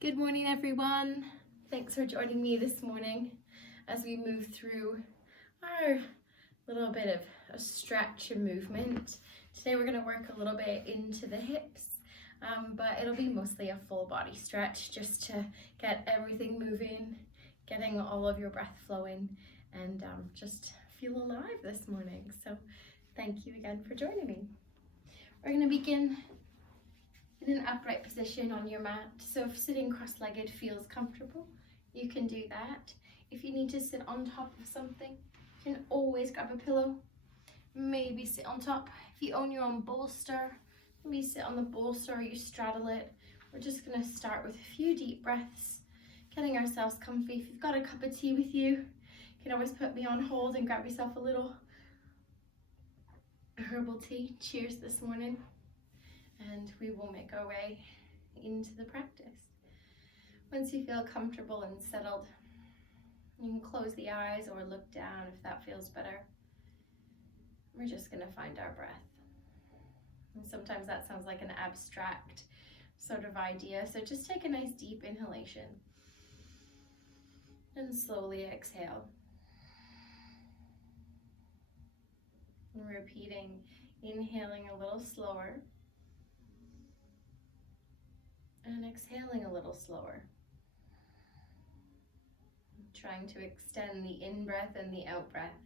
Good morning, everyone. Thanks for joining me this morning as we move through our little bit of a stretch and movement. Today we're going to work a little bit into the hips, but it'll be mostly a full body stretch just to get everything moving, getting all of your breath flowing, and just feel alive this morning. So thank you again for joining me. We're going to begin in an upright position on your mat. So if sitting cross-legged feels comfortable, you can do that. If you need to sit on top of something, you can always grab a pillow, maybe sit on top. If you own your own bolster, maybe sit on the bolster or you straddle it. We're just gonna start with a few deep breaths, getting ourselves comfy. If you've got a cup of tea with you, you can always put me on hold and grab yourself a little herbal tea. Cheers this morning. And we will make our way into the practice. Once you feel comfortable and settled, you can close the eyes or look down if that feels better. We're just going to find our breath. And sometimes that sounds like an abstract sort of idea, so just take a nice deep inhalation and slowly exhale. And repeating, inhaling a little slower and exhaling a little slower. Trying to extend the in-breath and the out-breath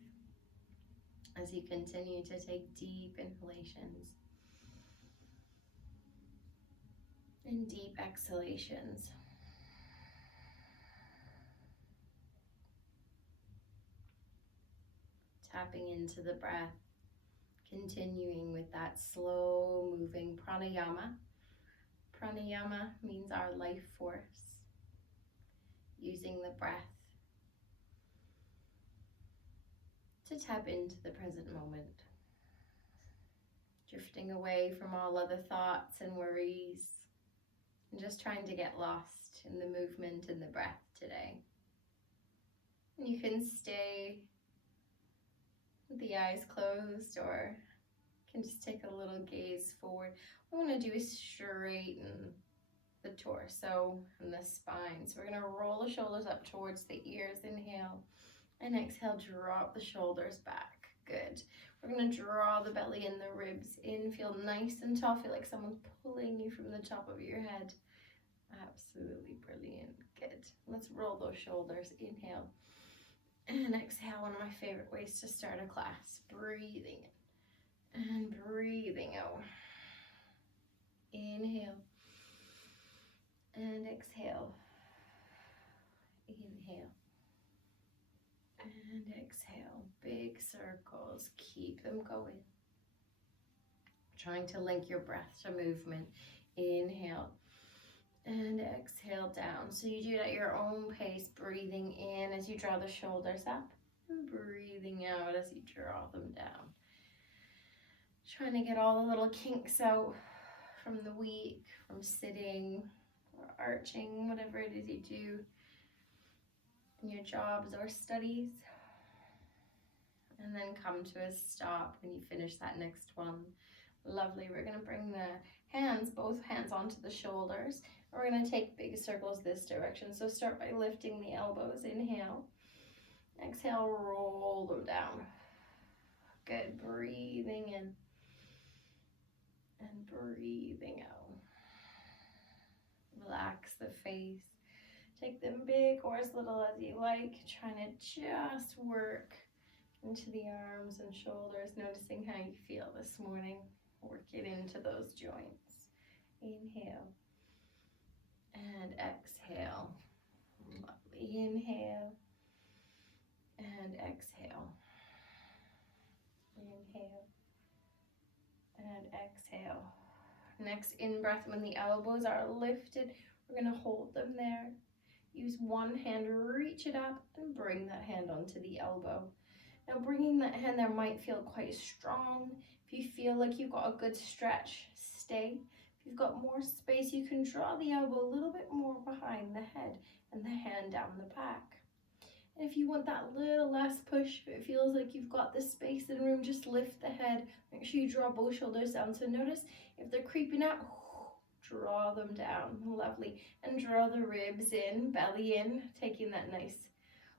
as you continue to take deep inhalations and deep exhalations. Tapping into the breath, continuing with that slow moving pranayama. Pranayama means our life force, using the breath to tap into the present moment, drifting away from all other thoughts and worries, and just trying to get lost in the movement and the breath today. And you can stay with the eyes closed, or you can just take a little gaze forward. What we want to do is straighten the torso and the spine. So we're going to roll the shoulders up towards the ears, inhale, and exhale, drop the shoulders back. Good. We're going to draw the belly and the ribs in, feel nice and tall, feel like someone's pulling you from the top of your head. Absolutely brilliant. Good. Let's roll those shoulders. Inhale and exhale. One of my favorite ways to start a class. Breathing in and breathing out. Inhale and exhale. Inhale and exhale. Big circles. Keep them going. Trying to link your breath to movement. Inhale and exhale down. So you do it at your own pace, breathing in as you draw the shoulders up and breathing out as you draw them down. Trying to get all the little kinks out from the week, from sitting or arching, whatever it is you do in your jobs or studies. And then come to a stop when you finish that next one. Lovely. We're going to bring the hands, both hands onto the shoulders. We're going to take big circles this direction. So start by lifting the elbows. Inhale. Exhale, roll them down. Good. Breathing in and breathing out. Relax the face. Take them big or as little as you like. Trying to just work into the arms and shoulders, noticing how you feel this morning. Work it into those joints. Inhale and exhale. Lovely. Inhale and exhale. Inhale and exhale. Next in-breath, when the elbows are lifted, we're going to hold them there. Use one hand, reach it up, and bring that hand onto the elbow. Now bringing that hand there might feel quite strong. If you feel like you've got a good stretch, stay. If you've got more space, you can draw the elbow a little bit more behind the head and the hand down the back. And if you want that little less push, if it feels like you've got the space and room, just lift the head. Make sure you draw both shoulders down. So notice if they're creeping out, Draw them down, lovely. And draw the ribs in, belly in, taking that nice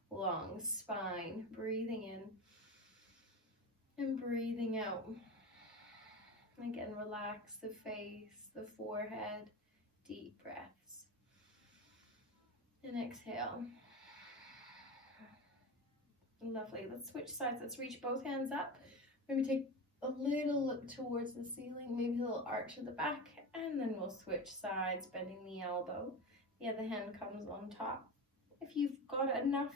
long spine, breathing in and breathing out. Again, relax the face, the forehead, deep breaths. And exhale. Lovely. Let's switch sides. Let's reach both hands up. Maybe take a little look towards the ceiling, maybe a little arch at the back, and then we'll switch sides, bending the elbow. The other hand comes on top. If you've got enough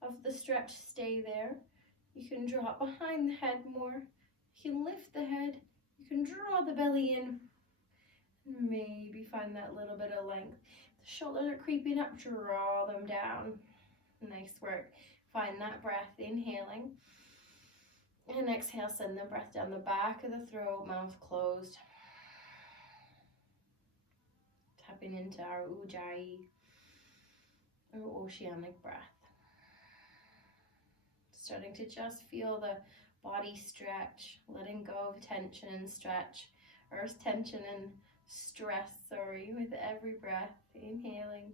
of the stretch, stay there. You can drop behind the head more. You can lift the head. You can draw the belly in. Maybe find that little bit of length. The shoulders are creeping up, draw them down. Nice work. Find that breath, inhaling. And exhale, send the breath down the back of the throat, mouth closed. Tapping into our Ujjayi, or oceanic breath. Starting to just feel the body stretch, letting go of tension and stretch, or tension and stress, with every breath. Inhaling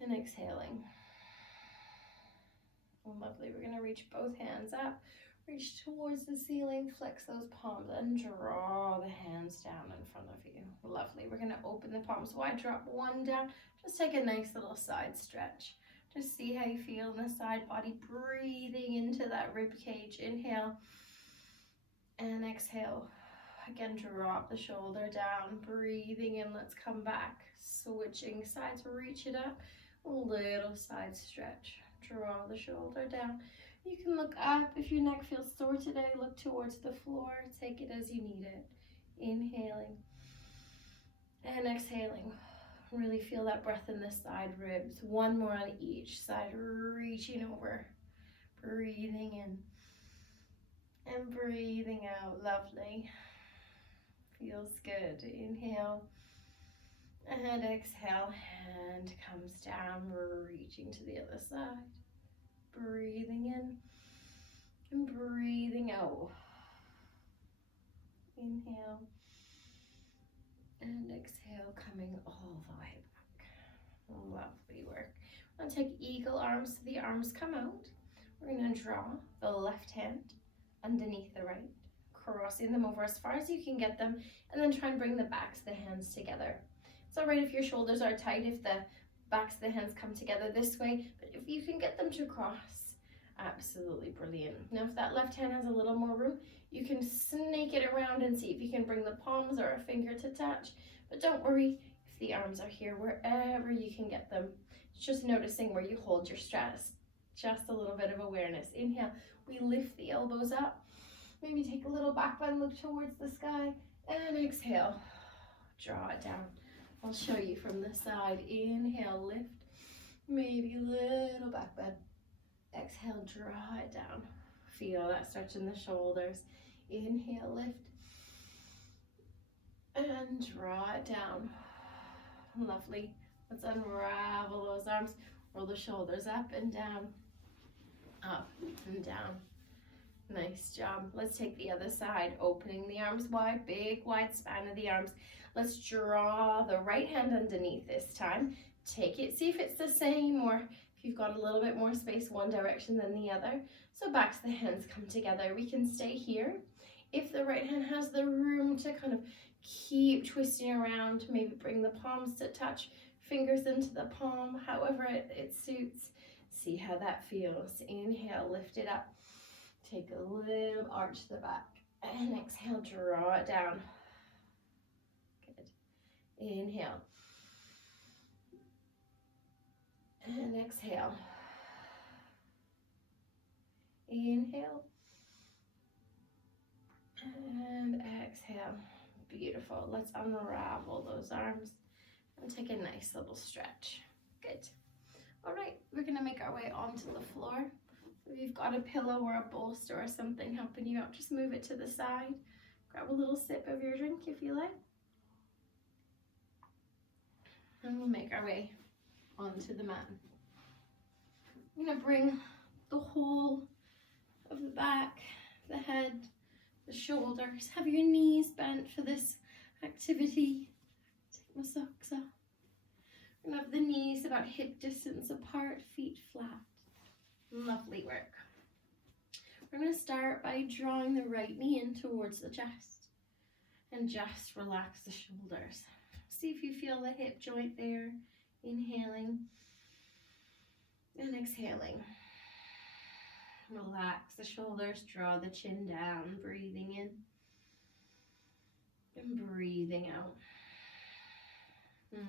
and exhaling. Lovely. We're going to reach both hands up, reach towards the ceiling, flex those palms, and draw the hands down in front of you. Lovely. We're going to open the palms wide, drop one down. Just take a nice little side stretch. Just see how you feel in the side body, breathing into that rib cage. Inhale and exhale. Again, drop the shoulder down, breathing in. Let's come back. Switching sides, reach it up. A little side stretch. Draw the shoulder down. You can look up if your neck feels sore today. Look towards the floor. Take it as you need it. Inhaling and exhaling. Really feel that breath in the side ribs. One more on each side. Reaching over. Breathing in and breathing out. Lovely. Feels good. Inhale and exhale. Hand comes down, reaching to the other side. Breathing in and breathing out. Inhale and exhale, coming all the way back. Lovely work. I'm going to take eagle arms so the arms come out. We're going to draw the left hand underneath the right, crossing them over as far as you can get them, and then try and bring the backs of the hands together. It's all right if your shoulders are tight, if the backs of the hands come together this way, but if you can get them to cross, absolutely brilliant. Now if that left hand has a little more room, you can snake it around and see if you can bring the palms or a finger to touch, but don't worry if the arms are here, wherever you can get them. It's just noticing where you hold your stress, just a little bit of awareness. Inhale, we lift the elbows up, maybe take a little back bend, look towards the sky, and exhale, draw it down. I'll show you from the side. Inhale, lift, maybe a little back bend. Exhale, draw it down. Feel that stretch in the shoulders. Inhale, lift, and draw it down. Lovely. Let's unravel those arms. Roll the shoulders up and down, up and down. Nice job. Let's take the other side, opening the arms wide, big wide span of the arms. Let's draw the right hand underneath this time. Take it, see if it's the same or if you've got a little bit more space one direction than the other. So backs of the hands come together. We can stay here. If the right hand has the room to kind of keep twisting around, maybe bring the palms to touch, fingers into the palm, however it suits. See how that feels. Inhale, lift it up. Take a little arch to the back. And exhale, draw it down. Good. Inhale. And exhale. Inhale. And exhale. Beautiful. Let's unravel those arms and take a nice little stretch. Good. All right, we're going to make our way onto the floor. If you've got a pillow or a bolster or something helping you out, just move it to the side. Grab a little sip of your drink if you like. And we'll make our way onto the mat. I'm going to bring the whole of the back, the head, the shoulders. Have your knees bent for this activity. Take my socks off. I'm gonna have the knees about hip distance apart, feet flat. Lovely work. We're gonna start by drawing the right knee in towards the chest and just relax the shoulders. See if you feel the hip joint there. Inhaling and exhaling. Relax the shoulders, draw the chin down, breathing in and breathing out.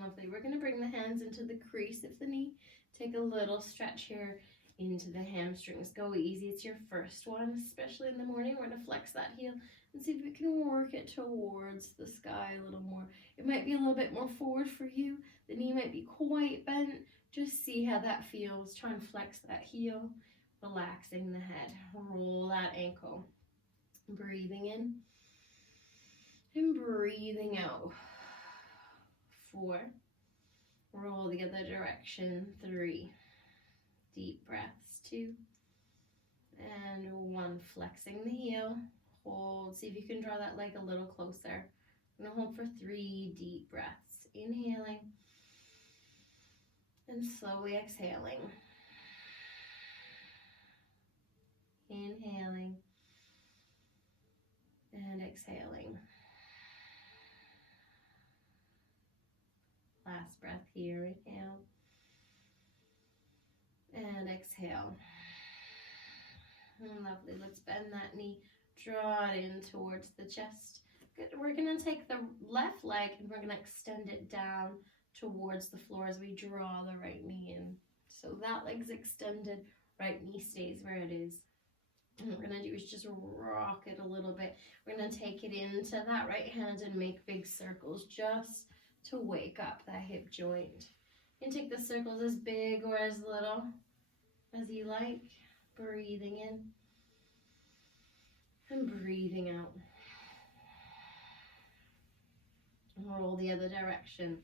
Lovely. We're going to bring the hands into the crease of the knee. Take a little stretch here into the hamstrings. Go easy. It's your first one, especially in the morning. We're going to flex that heel and see if we can work it towards the sky a little more. It might be a little bit more forward for you. The knee might be quite bent. Just see how that feels. Try and flex that heel, relaxing the head. Roll that ankle. Breathing in and breathing out. 4. Roll the other direction. 3. Deep breaths. 2. And 1. Flexing the heel. Hold. See if you can draw that leg a little closer. I'm going to hold for 3 deep breaths. Inhaling. And slowly exhaling. Inhaling. And exhaling. Last breath here. Inhale. And exhale. Lovely. Let's bend that knee. Draw it in towards the chest. Good. We're going to take the left leg and we're going to extend it down towards the floor as we draw the right knee in. So that leg's extended, right knee stays where it is. And what we're going to do is just rock it a little bit. We're going to take it into that right hand and make big circles just to wake up that hip joint. You can take the circles as big or as little as you like. Breathing in and breathing out. Roll the other direction,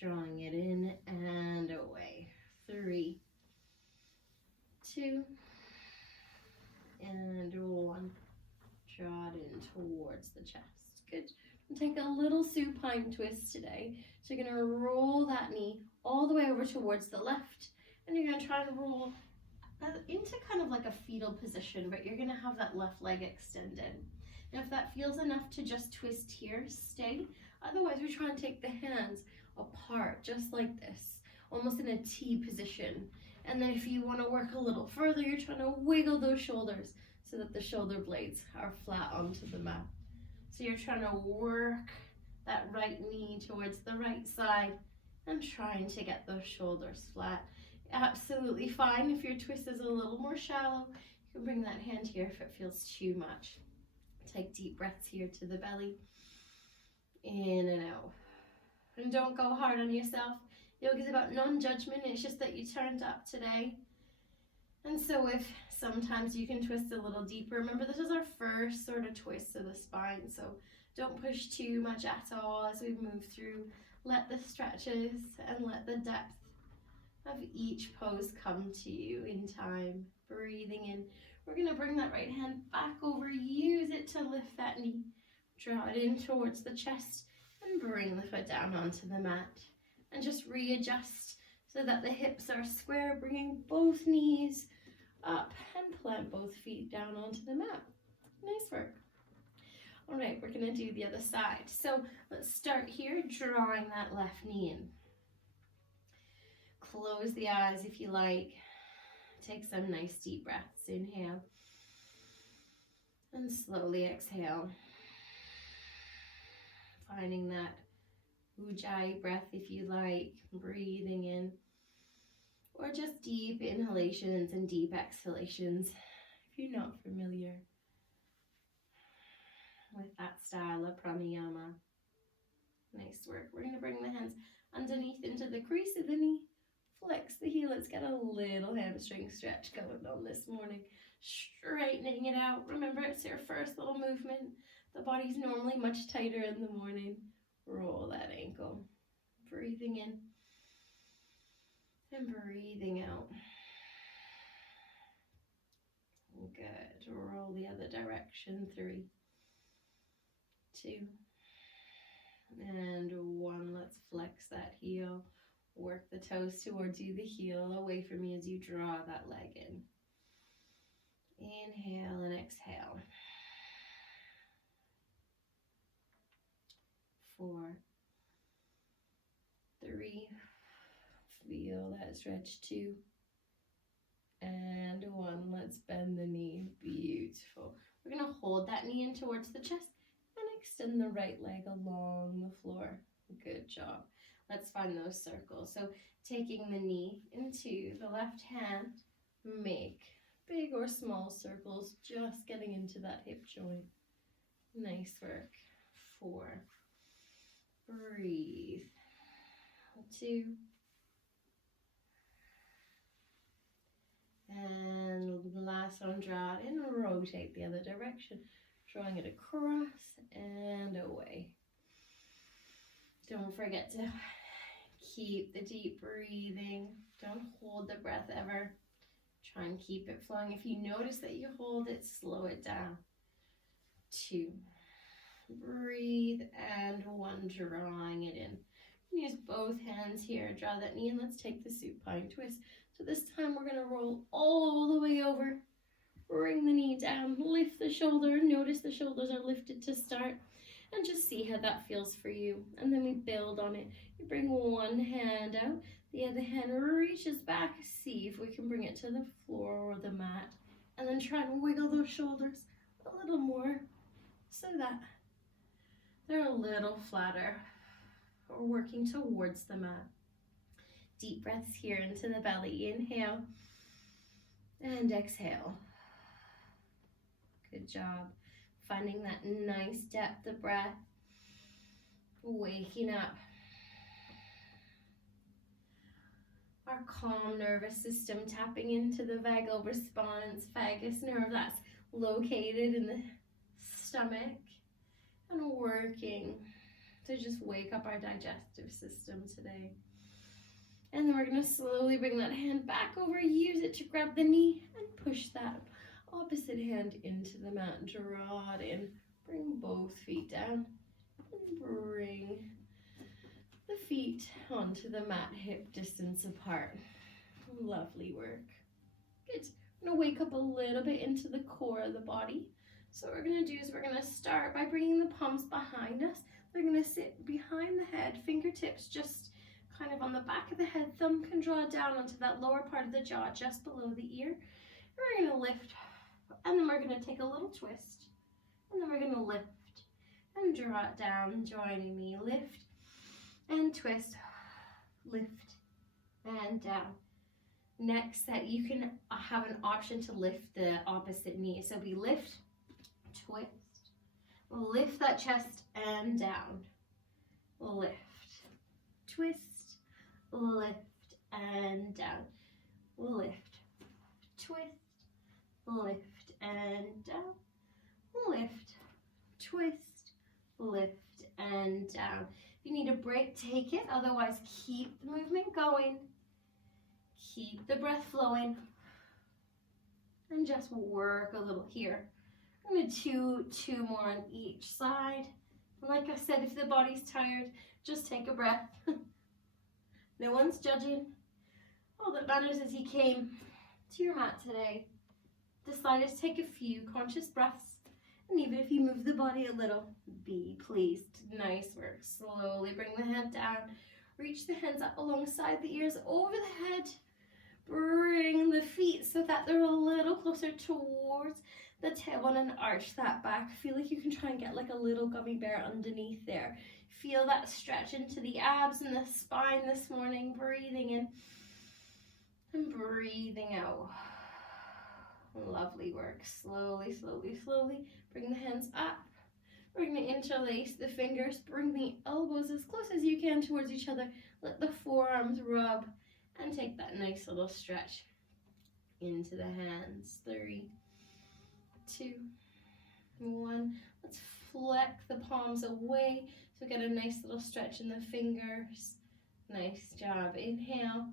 drawing it in and away. 3, 2, and 1. Draw it in towards the chest. Good. And take a little supine twist today. So you're going to roll that knee all the way over towards the left, and you're going to try to roll into kind of like a fetal position, but you're going to have that left leg extended. And if that feels enough to just twist here, stay. Otherwise, we're trying to take the hands apart, just like this, almost in a T position. And then if you want to work a little further, you're trying to wiggle those shoulders so that the shoulder blades are flat onto the mat. So you're trying to work that right knee towards the right side and trying to get those shoulders flat. Absolutely fine if your twist is a little more shallow. You can bring that hand here if it feels too much. Take deep breaths here to the belly. In and out. And don't go hard on yourself. Yoga is about non-judgment. It's just that you turned up today. And so if sometimes you can twist a little deeper, remember this is our first sort of twist of the spine. So don't push too much at all as we move through. Let the stretches and let the depth of each pose come to you in time. Breathing in. We're going to bring that right hand back over. Use it to lift that knee. Draw it in towards the chest and bring the foot down onto the mat. And just readjust so that the hips are square, bringing both knees up and plant both feet down onto the mat. Nice work. All right, we're going to do the other side. So let's start here, drawing that left knee in. Close the eyes if you like. Take some nice deep breaths. Inhale. And slowly exhale. Finding that Ujjayi breath if you like. Breathing in. Or just deep inhalations and deep exhalations if you're not familiar with that style of pranayama. Nice work. We're going to bring the hands underneath into the crease of the knee. Flex the heel. Let's get a little hamstring stretch going on this morning. Straightening it out. Remember, it's your first little movement. The body's normally much tighter in the morning. Roll that ankle. Breathing in and breathing out. Good. Roll the other direction. 3, 2, And 1. Let's flex that heel. Work the toes towards you, the heel away from you as you draw that leg in. Inhale and exhale. 4, 3, feel that stretch. 2, and 1. Let's bend the knee. Beautiful. We're going to hold that knee in towards the chest and extend the right leg along the floor. Good job. Let's find those circles. So taking the knee into the left hand, make big or small circles, just getting into that hip joint. Nice work. 4. Breathe. 2. And last one, draw it in, rotate the other direction, drawing it across and away. Don't forget to keep the deep breathing. Don't hold the breath ever. Try and keep it flowing. If you notice that you hold it, slow it down. 2. Breathe, and 1, drawing it in. Use both hands here, draw that knee, and let's take the supine twist. So this time we're going to roll all the way over, bring the knee down, lift the shoulder, notice the shoulders are lifted to start, and just see how that feels for you. And then we build on it. You bring one hand out, the other hand reaches back, see if we can bring it to the floor or the mat, and then try and wiggle those shoulders a little more so that they're a little flatter. We're working towards the mat. Deep breaths here into the belly. Inhale and exhale. Good job. Finding that nice depth of breath. Waking up. Our calm nervous system, tapping into the vagal response, vagus nerve that's located in the stomach, and working to just wake up our digestive system today. And then we're going to slowly bring that hand back over, use it to grab the knee and push that opposite hand into the mat. Draw it in, bring both feet down, and bring the feet onto the mat, hip distance apart. Lovely work. Good. I'm going to wake up a little bit into the core of the body. So what we're going to do is we're going to start by bringing the palms behind us. They're going to sit behind the head, fingertips just kind of on the back of the head. Thumb can draw down onto that lower part of the jaw just below the ear. And we're going to lift, and then we're going to take a little twist. And then we're going to lift and draw it down, joining me. Lift and twist, lift and down. Next set, you can have an option to lift the opposite knee. So we lift, twist, lift that chest and down. Lift, twist, lift and down. Lift, twist, lift and down. Lift, twist, lift and down. If you need a break, take it. Otherwise, keep the movement going. Keep the breath flowing. And just work a little here. I'm going to do two more on each side. Like I said, if the body's tired, just take a breath. No one's judging. All that matters is you came to your mat today, decided to take a few conscious breaths, and even if you move the body a little, be pleased. Nice work. Slowly bring the head down. Reach the hands up alongside the ears, over the head. Bring the feet so that they're a little closer towards the tailbone and arch that back. Feel like you can try and get like a little gummy bear underneath there. Feel that stretch into the abs and the spine this morning. Breathing in and breathing out. Lovely work. Slowly, slowly, slowly. Bring the hands up. We're going to interlace the fingers. Bring the elbows as close as you can towards each other. Let the forearms rub. And take that nice little stretch into the hands. 3, 2, 1. Let's flex the palms away. So get a nice little stretch in the fingers. Nice job. Inhale.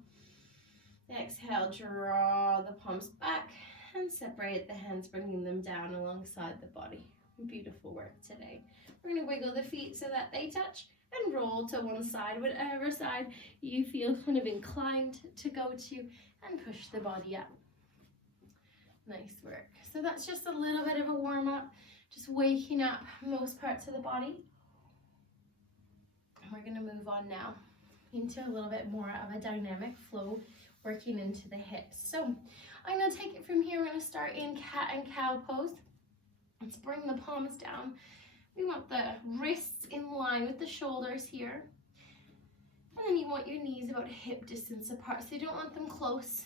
Exhale. Draw the palms back and separate the hands, bringing them down alongside the body. Beautiful work today. We're going to wiggle the feet so that they touch. and roll to one side, whatever side you feel kind of inclined to go to, and push the body up. Nice work. So that's just a little bit of a warm up, just waking up most parts of the body. And we're going to move on now into a little bit more of a dynamic flow, working into the hips. So I'm going to take it from here. We're going to start in cat and cow pose. Let's bring the palms down. We want the wrists in line with the shoulders here. And then you want your knees about hip distance apart. So you don't want them close.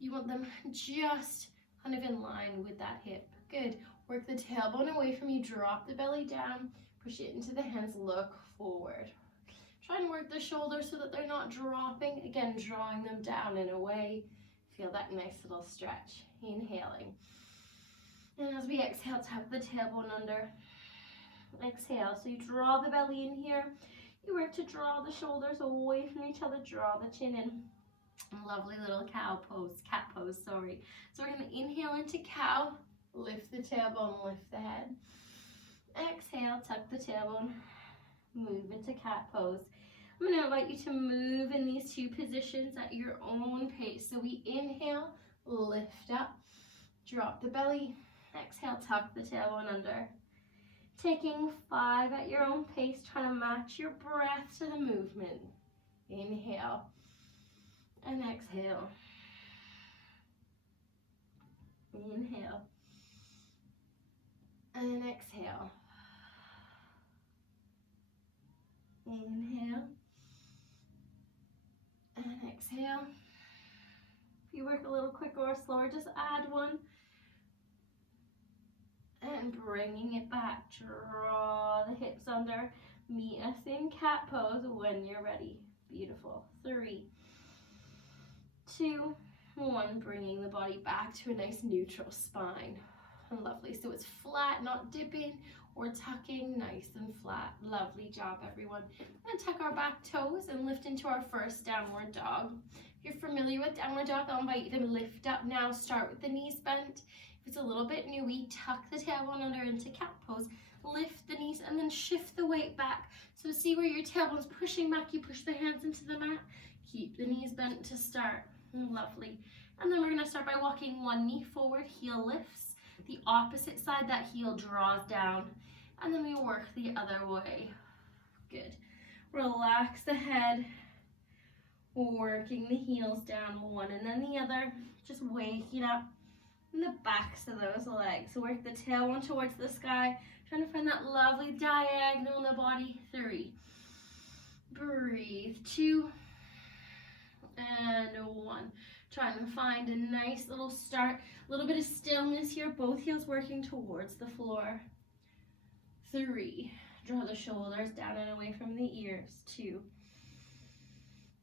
You want them just kind of in line with that hip. Good. Work the tailbone away from you. Drop the belly down. Push it into the hands. Look forward. Try and work the shoulders so that they're not dropping. Again, drawing them down and away. Feel that nice little stretch. Inhaling. And as we exhale, tuck the tailbone under. Exhale. So you draw the belly in here. You work to draw the shoulders away from each other. Draw the chin in. Lovely little cat pose, sorry. So we're going to inhale into cow. Lift the tailbone, lift the head. Exhale, tuck the tailbone. Move into cat pose. I'm going to invite you to move in these two positions at your own pace. So we inhale, lift up, drop the belly. Exhale, tuck the tailbone under. Taking 5 at your own pace, trying to match your breath to the movement. Inhale and exhale. Inhale and exhale. Inhale and exhale. If you work a little quicker or slower, just add one. And bringing it back, draw the hips under. Meet us in cat pose when you're ready. Beautiful. 3, 2, 1. Bringing the body back to a nice neutral spine. Lovely. So it's flat, not dipping or tucking. Nice and flat. Lovely job, everyone. We're going to tuck our back toes and lift into our first downward dog. If you're familiar with downward dog, I'll invite you to lift up now. Start with the knees bent. If it's a little bit new, we tuck the tailbone under into cat pose. Lift the knees and then shift the weight back. So see where your tailbone's pushing back, you push the hands into the mat. Keep the knees bent to start. Lovely. And then we're going to start by walking one knee forward, heel lifts. The opposite side, that heel draws down. And then we work the other way. Good. Relax the head. Working the heels down, one and then the other. Just waking up in the backs of those legs. So work the tailbone towards the sky. Trying to find that lovely diagonal in the body. 3. Breathe. 2. And 1. Trying to find a nice little start. A little bit of stillness here. Both heels working towards the floor. 3. Draw the shoulders down and away from the ears. 2.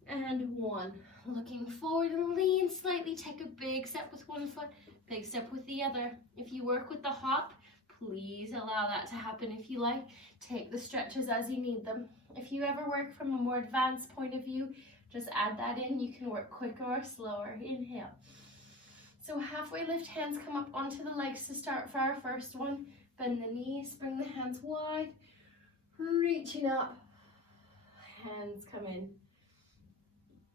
And 1. Looking forward and lean slightly. Take a big step with one foot. Big step with the other. If you work with the hop, please allow that to happen if you like. Take the stretches as you need them. If you ever work from a more advanced point of view, just add that in. You can work quicker or slower. Inhale. So halfway lift, hands come up onto the legs to start for our first one. Bend the knees, bring the hands wide. Reaching up. Hands come in.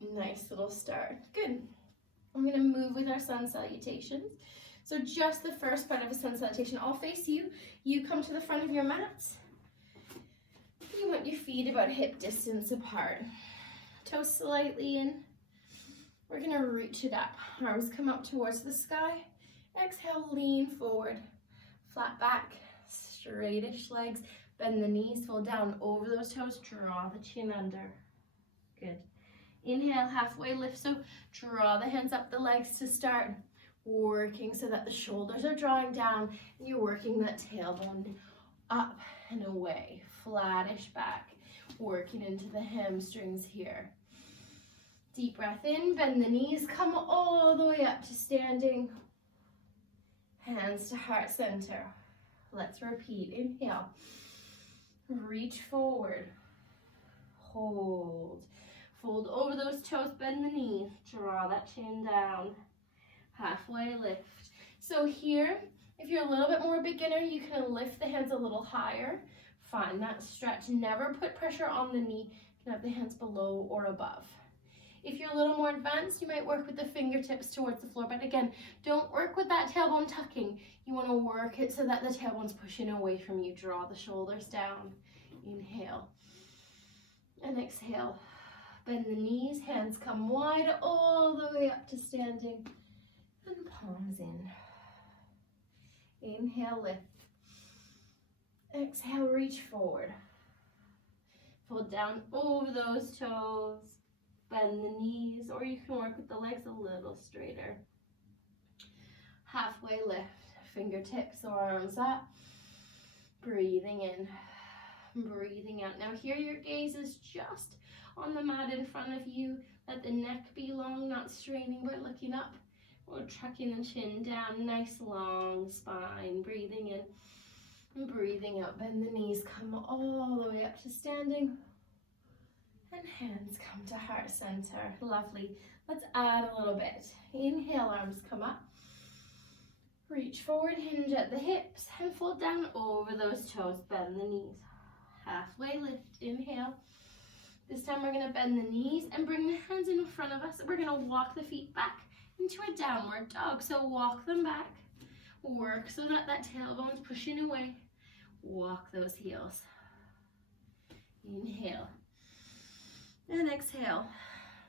Nice little start. Good. I'm going to move with our sun salutations. So just the first part of a sun salutation. I'll face you. You come to the front of your mat. You want your feet about hip distance apart. Toes slightly in. We're going to reach it up. Arms come up towards the sky. Exhale, lean forward. Flat back, straightish legs. Bend the knees, fold down over those toes. Draw the chin under. Good. Inhale, halfway lift. So draw the hands up the legs to start. Working so that the shoulders are drawing down. And you're working that tailbone up and away. Flattish back. Working into the hamstrings here. Deep breath in, bend the knees, come all the way up to standing. Hands to heart center. Let's repeat. Inhale. Reach forward. Hold. Fold over those toes, bend the knees. Draw that chin down. Halfway lift. So here, if you're a little bit more beginner, you can lift the hands a little higher. Find that stretch. Never put pressure on the knee. You can have the hands below or above. If you're a little more advanced, you might work with the fingertips towards the floor, but again, don't work with that tailbone tucking. You want to work it so that the tailbone's pushing away from you. Draw the shoulders down. Inhale and exhale. Bend the knees, hands come wide all the way up to standing, and palms in. Inhale, lift. Exhale, reach forward. Fold down over those toes. Bend the knees, or you can work with the legs a little straighter. Halfway lift, fingertips or arms up. Breathing in, breathing out. Now here your gaze is just on the mat in front of you. Let the neck be long, not straining, but looking up. Or tucking the chin down, nice long spine. Breathing in and breathing out. Bend the knees, come all the way up to standing. And hands come to heart center. Lovely. Let's add a little bit. Inhale, arms come up. Reach forward, hinge at the hips, and fold down over those toes. Bend the knees. Halfway lift. Inhale. This time we're going to bend the knees and bring the hands in front of us. We're going to walk the feet back into a downward dog. So walk them back. Work so that that tailbone's pushing away. Walk those heels. Inhale. And exhale.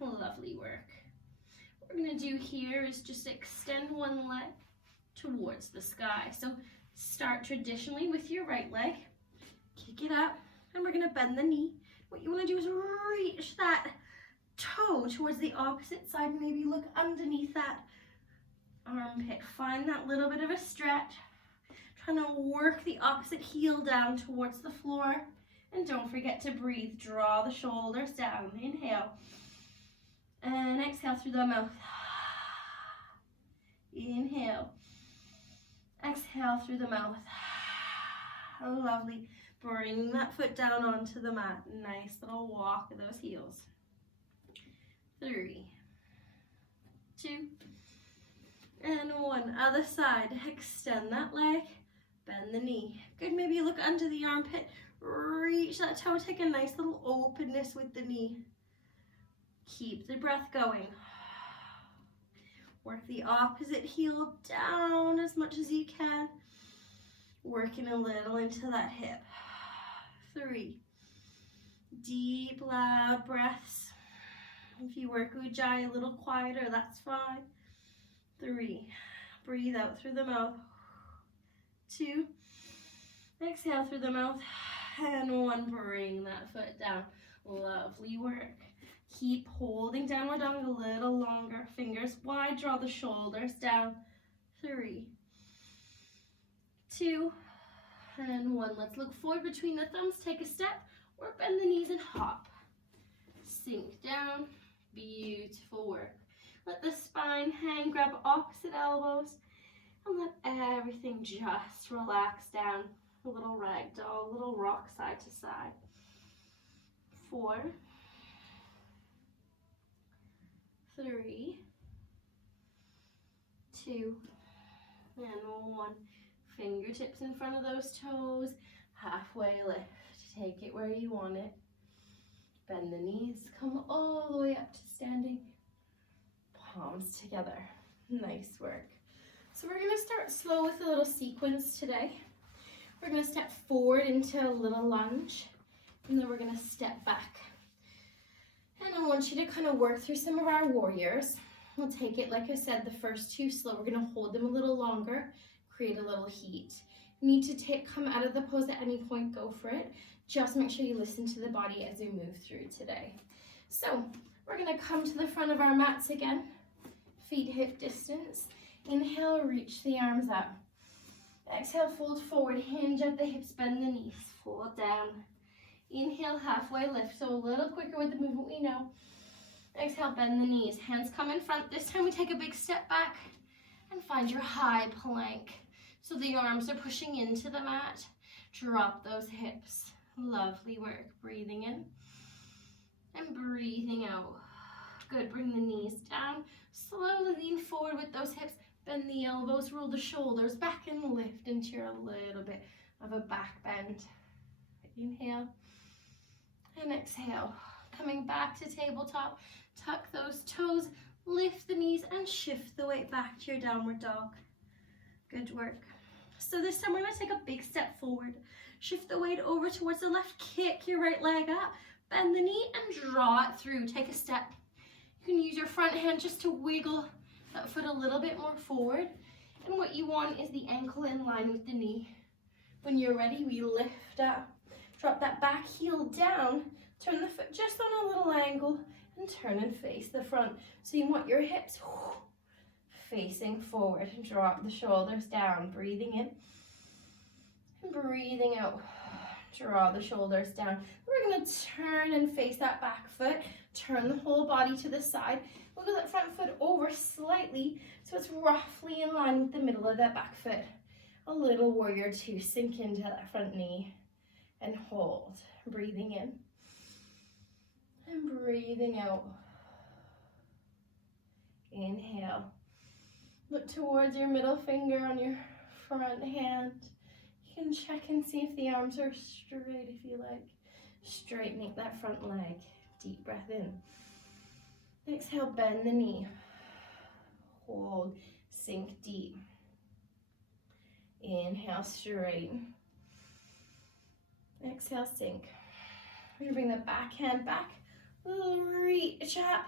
Lovely work. What we're going to do here is just extend one leg towards the sky. So start traditionally with your right leg. Kick it up. And we're going to bend the knee. What you want to do is reach that toe towards the opposite side. Maybe look underneath that armpit. Find that little bit of a stretch. Trying to work the opposite heel down towards the floor. And don't forget to breathe. Draw the shoulders down. Inhale. And exhale through the mouth. Inhale. Exhale through the mouth. Oh, lovely. Bring that foot down onto the mat. Nice little walk of those heels. 3, 2, and 1. Other side. Extend that leg. Bend the knee. Good. Maybe you look under the armpit. Reach that toe, take a nice little openness with the knee. Keep the breath going. Work the opposite heel down as much as you can. Working a little into that hip. 3. Deep, loud breaths. If you work Ujjayi a little quieter, that's fine. 3. Breathe out through the mouth. 2. Exhale through the mouth. And 1, bring that foot down. Lovely work. Keep holding downward dog a little longer. Fingers wide, draw the shoulders down. 3, 2, and 1. Let's look forward between the thumbs. Take a step or bend the knees and hop. Sink down. Beautiful work. Let the spine hang. Grab opposite elbows and let everything just relax down. A little ragdoll, a little rock side to side. 4, 3, 2, and 1. Fingertips in front of those toes. Halfway lift. Take it where you want it. Bend the knees. Come all the way up to standing. Palms together. Nice work. So we're going to start slow with a little sequence today. We're going to step forward into a little lunge, and then we're going to step back. And I want you to kind of work through some of our warriors. We'll take it, like I said, the first 2 slow. We're going to hold them a little longer, create a little heat. You need to come out of the pose at any point, go for it. Just make sure you listen to the body as we move through today. So we're going to come to the front of our mats again. Feet hip distance. Inhale, reach the arms up. Exhale, fold forward, hinge at the hips, bend the knees, fold down. Inhale, halfway lift, so a little quicker with the movement we know. Exhale, bend the knees, hands come in front. This time we take a big step back and find your high plank. So the arms are pushing into the mat. Drop those hips. Lovely work. Breathing in and breathing out. Good, bring the knees down. Slowly lean forward with those hips. Bend the elbows, roll the shoulders back and lift into your little bit of a back bend. Inhale and exhale. Coming back to tabletop, tuck those toes, lift the knees and shift the weight back to your downward dog. Good work. So this time we're going to take a big step forward. Shift the weight over towards the left, kick your right leg up, bend the knee and draw it through. Take a step. You can use your front hand just to wiggle that foot a little bit more forward. And what you want is the ankle in line with the knee. When you're ready, we lift up. Drop that back heel down, turn the foot just on a little angle and turn and face the front. So you want your hips facing forward and drop the shoulders down, breathing in and breathing out. Draw the shoulders down. We're going to turn and face that back foot, turn the whole body to the side. Wiggle that front foot over slightly so it's roughly in line with the middle of that back foot. A little warrior two, sink into that front knee and hold. Breathing in and breathing out. Inhale. Look towards your middle finger on your front hand. You can check and see if the arms are straight if you like. Straightening that front leg. Deep breath in. Exhale, bend the knee. Hold, sink deep. Inhale, straighten. Exhale, sink. We're going to bring the back hand back. Little reach up.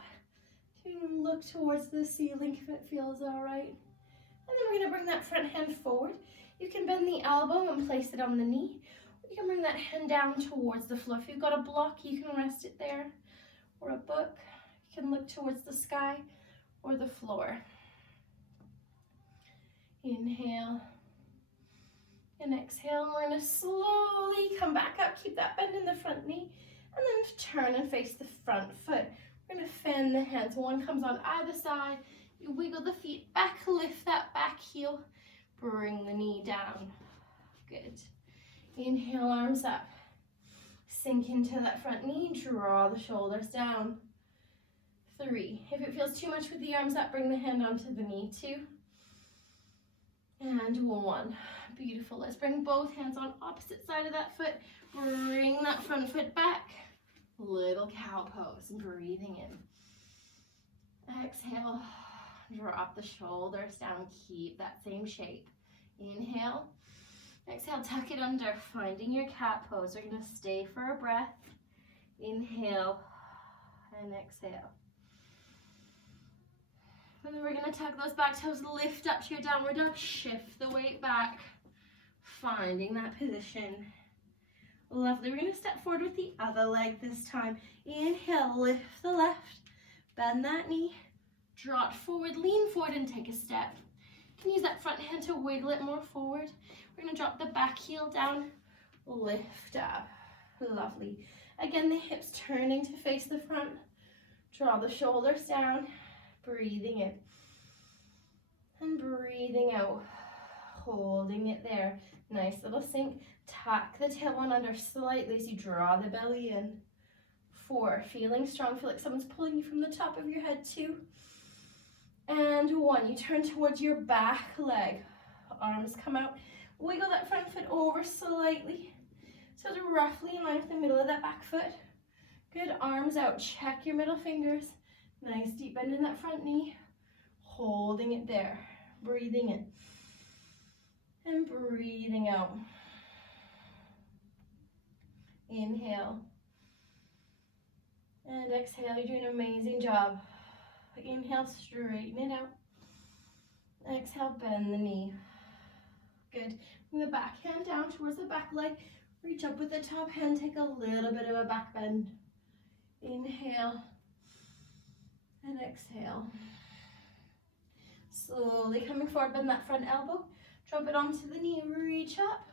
You can look towards the ceiling if it feels all right. And then we're going to bring that front hand forward. You can bend the elbow and place it on the knee. You can bring that hand down towards the floor. If you've got a block, you can rest it there. Or a book. You can look towards the sky or the floor. Inhale. And exhale, and we're going to slowly come back up. Keep that bend in the front knee. And then turn and face the front foot. We're going to fan the hands. One comes on either side. You wiggle the feet back, lift that back heel. Bring the knee down. Good. Inhale, arms up. Sink into that front knee. Draw the shoulders down. 3. If it feels too much with the arms up, bring the hand onto the knee. 2. And 1. Beautiful. Let's bring both hands on opposite side of that foot. Bring that front foot back. Little cow pose. Breathing in. Exhale. Drop the shoulders down. Keep that same shape. Inhale. Exhale. Tuck it under. Finding your cat pose. We're going to stay for a breath. Inhale. And exhale. And then we're going to tuck those back toes, lift up to your downward dog, shift the weight back, finding that position. Lovely. We're going to step forward with the other leg this time. Inhale, lift the left, bend that knee, draw it forward, lean forward and take a step. You can use that front hand to wiggle it more forward. We're going to drop the back heel down, lift up. Lovely. Again, the hips turning to face the front. Draw the shoulders down. Breathing in and breathing out, holding it there. Nice little sink. Tuck the tailbone under slightly as you draw the belly in. 4, feeling strong. Feel like someone's pulling you from the top of your head. 2 and 1. You turn towards your back leg. Arms come out. Wiggle that front foot over slightly so it's roughly in line with the middle of that back foot. Good. Arms out. Check your middle fingers. Nice deep bend in that front knee, holding it there, breathing in and breathing out. Inhale and exhale. You're doing an amazing job. Inhale, straighten it out. Exhale, bend the knee. Good. Bring the back hand down towards the back leg. Reach up with the top hand, take a little bit of a back bend. Inhale. And exhale. Slowly coming forward, bend that front elbow. Drop it onto the knee, reach up.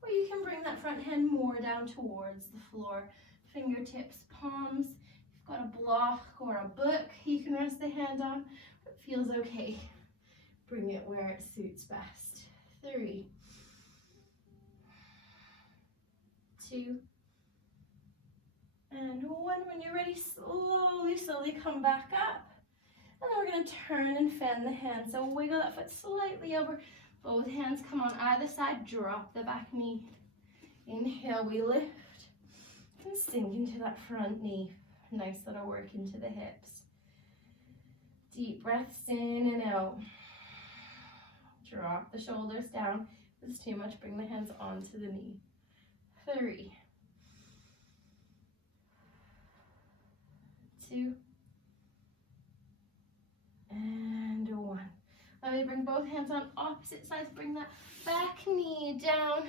Or you can bring that front hand more down towards the floor. Fingertips, palms. If you've got a block or a book, you can rest the hand on. It feels okay. Bring it where it suits best. 3, 2, and 1. When you're ready, slowly come back up. And then we're going to turn and fan the hands. So wiggle that foot slightly over. Both hands come on either side. Drop the back knee. Inhale, we lift. And sink into that front knee. Nice little work into the hips. Deep breaths in and out. Drop the shoulders down. If it's too much, bring the hands onto the knee. 3, 2, and 1. Let me bring both hands on opposite sides. Bring that back knee down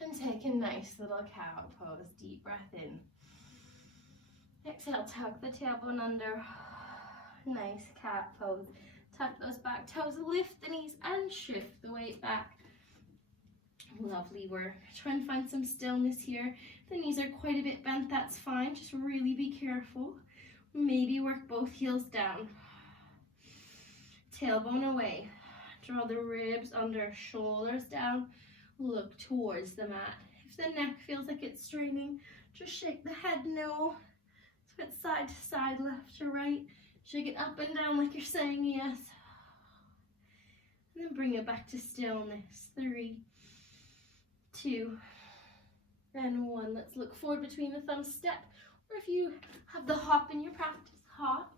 and take a nice little cow pose. Deep breath in. Exhale, tuck the tailbone under. Nice cat pose. Tuck those back toes, lift the knees and shift the weight back. Lovely work. Try and find some stillness here. The knees are quite a bit bent, that's fine. Just really be careful. Maybe work both heels down. Tailbone away. Draw the ribs under, shoulders down. Look towards the mat. If the neck feels like it's straining, just shake the head no. Switch side to side, left to right. Shake it up and down like you're saying yes. And then bring it back to stillness. 3, 2, and 1. Let's look forward between the thumbs, step. Or if you have the hop in your practice, hop.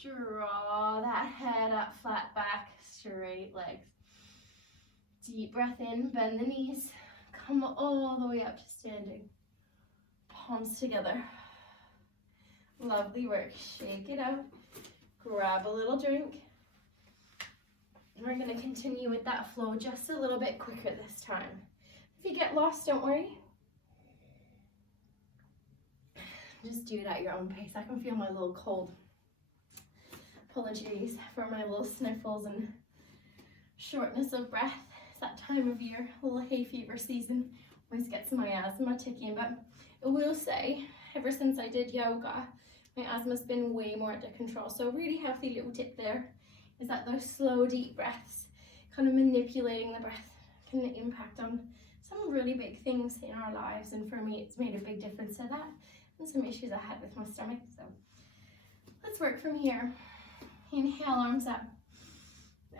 Draw that head up, flat back, straight legs. Deep breath in, bend the knees. Come all the way up to standing. Palms together. Lovely work. Shake it out. Grab a little drink. And we're going to continue with that flow just a little bit quicker this time. If you get lost, don't worry. Just do it at your own pace. I can feel my little cold. Apologies for my little sniffles and shortness of breath. It's that time of year, a little hay fever season. Always gets my asthma ticking, but I will say, ever since I did yoga, my asthma's been way more under control. So a really healthy little tip there is that those slow, deep breaths, kind of manipulating the breath, can impact on some really big things in our lives. And for me, it's made a big difference to that and some issues I had with my stomach. So let's work from here. Inhale, arms up.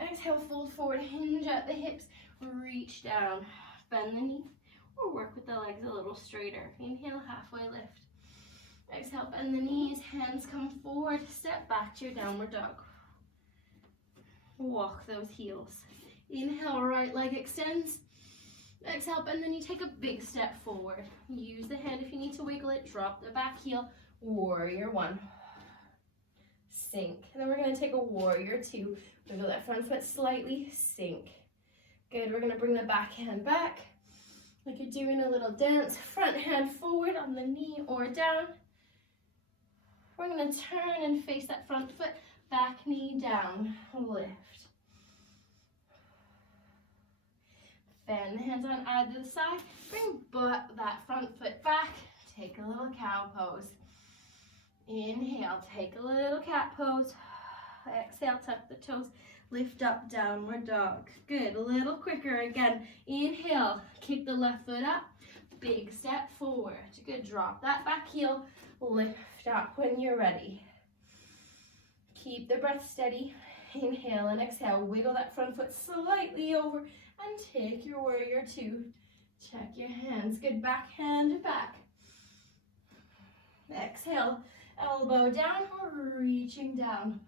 Exhale, fold forward, hinge at the hips, reach down, bend the knee, or work with the legs a little straighter. Inhale, halfway lift. Exhale, bend the knees, hands come forward, step back to your downward dog. Walk those heels. Inhale, right leg extends. Exhale, bend the knee, take a big step forward. Use the hand if you need to wiggle it, drop the back heel, warrior 1. Sink. And then we're going to take a warrior 2. Wiggle that front foot slightly, sink. Good, we're going to bring the back hand back, like you're doing a little dance. Front hand forward on the knee or down. We're going to turn and face that front foot, back knee down, lift. Bend the hands on either side, bring that front foot back, take a little cow pose. Inhale, take a little cat pose. Exhale, tuck the toes, lift up, downward dog. Good, a little quicker again. Inhale, kick the left foot up, big step forward. Good, drop that back heel, lift up when you're ready. Keep the breath steady. Inhale and exhale, wiggle that front foot slightly over and take your warrior 2. Check your hands, good, back hand back. Exhale, elbow down or reaching down.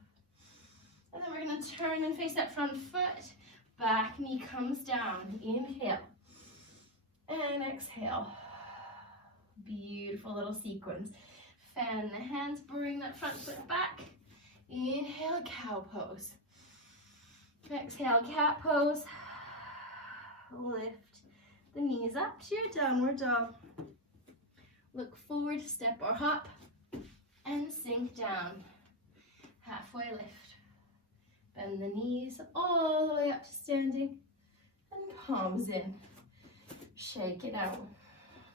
And then we're going to turn and face that front foot. Back knee comes down. Inhale. And exhale. Beautiful little sequence. Fan the hands, bring that front foot back. Inhale, cow pose. Exhale, cat pose. Lift the knees up to your downward dog. Look forward, step or hop, and sink down. Halfway lift. Bend the knees all the way up to standing and palms in. Shake it out.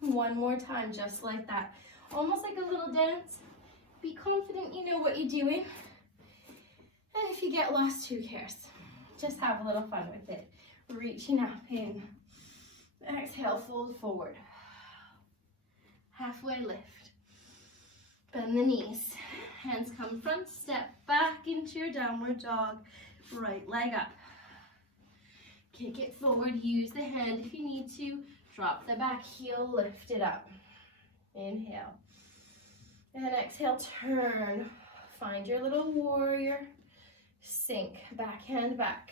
One more time, just like that. Almost like a little dance. Be confident you know what you're doing. And if you get lost, who cares? Just have a little fun with it. Reaching up in. Exhale, fold forward. Halfway lift. Bend the knees. Hands come front, step back into your downward dog. Right leg up. Kick it forward, use the hand if you need to. Drop the back heel, lift it up. Inhale. And exhale, turn. Find your little warrior. Sink, backhand back.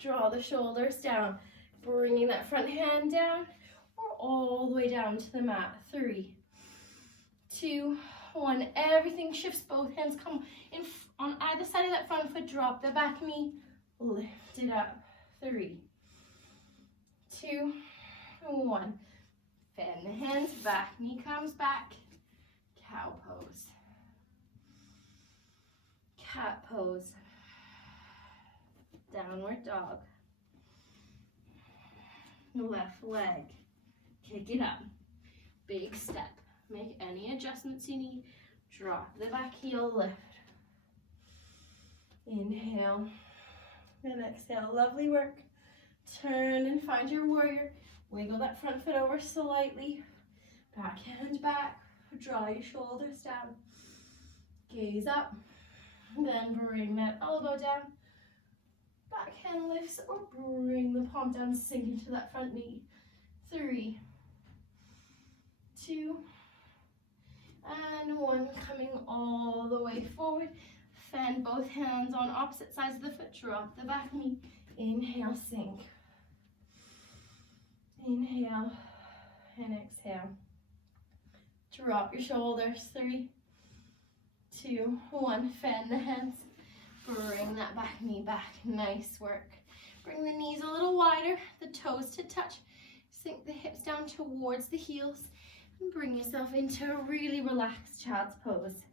Draw the shoulders down, bringing that front hand down or all the way down to the mat. 3, 2, 1. Everything shifts, both hands come in on either side of that front foot. Drop the back knee, lift it up. 3, 2, 1. Fan the hands back, knee comes back. Cow pose. Cat pose. Downward dog. Left leg. Kick it up. Big step. Make any adjustments you need. Drop the back heel, lift. Inhale and exhale. Lovely work. Turn and find your warrior. Wiggle that front foot over slightly. Back hand back. Draw your shoulders down. Gaze up. Then bring that elbow down. Back hand lifts or bring the palm down. Sink into that front knee. 3, 2, and 1. Coming all the way forward. Fan both hands on opposite sides of the foot. Drop the back knee. Inhale, sink. Inhale and exhale. Drop your shoulders. 3, 2, 1. Fan the hands. Bring that back knee back. Nice work. Bring the knees a little wider, the toes to touch. Sink the hips down towards the heels and bring yourself into a really relaxed child's pose.